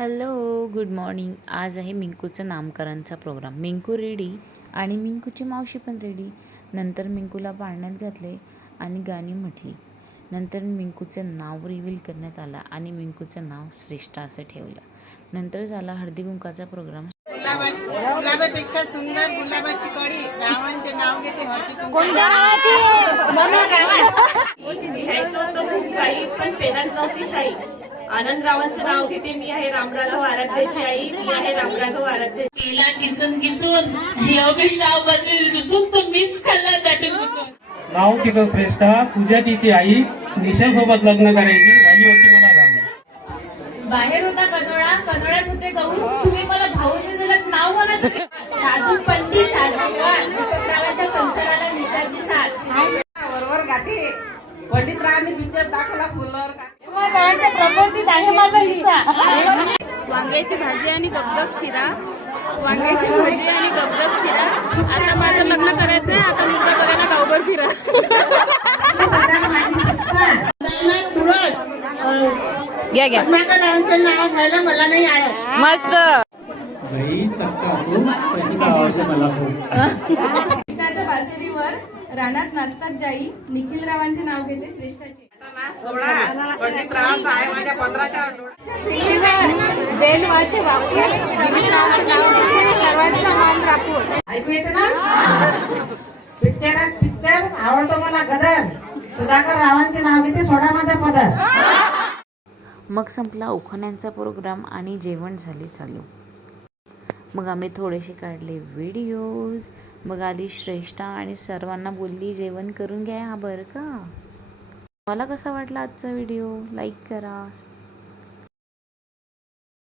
Hello good morning. आज आहे मिंकूचं नामकरणचा प्रोग्राम. मिंकू रेडी आणि मिंकूची मावशी पण रेडी. नंतर मिंकूला पाळण्यात घातले आणि गाणी म्हटली. नंतर मिंकूचं नाव रिव्हील करण्यात आलं आणि मिंकूचं नाव श्रेष्ठा असं ठेवलं. नंतर झाला हळदी कुंकाचा प्रोग्राम. गुलाबा गुलाबापेक्षा सुंदर गुलाबाची कळी रावांचे नाव घेते हळदी पण नव्हती आनंदरावांचं नाव घेते. मी आहे रामराघव आराध्याची आई. मी आहे रामराघव आराध्य तिला किसून किसून. राव बदली किसून तर मीच खाल्ला चाटून नाव तिचं श्रेष्ठ. पूजा तिची आई. निशासोबत लग्न करायची. झाली होती मला बाहेर होता कनोळा कनोळ्यात होते गहू. तुम्ही मला दिलं नाव म्हणत होते. राजू पंडित दीपकरावांच्या संसाराला निशाची साथ. बरोबर गाठी. पंडितरावांनी पिक्चर दाखवला फुलावर वांग्याची भाजी आणि गपगप शिरा. वांग्याची भाजी आणि गपगप शिरा. आता माझं लग्न करायचंय आता मुलगा बघायला गावभर फिरा. तुळस घ्या घ्या. पद्माकरावांचं नाव घ्यायला मला नाही आळस मस्त. बाई चक्का तू कशी गावाचं मला खूप कृष्णाच्या बासुरीवर रानात नाचतात गाई. निखिल रावांचे नाव घेते श्रेष्ठाचे. बेल वाचे बापू गिरीशरावांचे नाव घेते. सर्वांचा मान राखून. ऐकू येते ना? पिक्चरात पिक्चर आवडतो मला गदर. सुधाकर रावांचे नाव घेते सोडा माझा पदर. मग संपला उखाण्यांचा प्रोग्राम आणि जेवण झाले चालू. मग आम्ही थोडेसे काढले व्हिडिओज मग आली श्रेष्ठा आणि सर्वांना बोलली जेवण करून घ्या बरं का? मला कसा वाटला आजचा व्हिडिओ? लाईक करा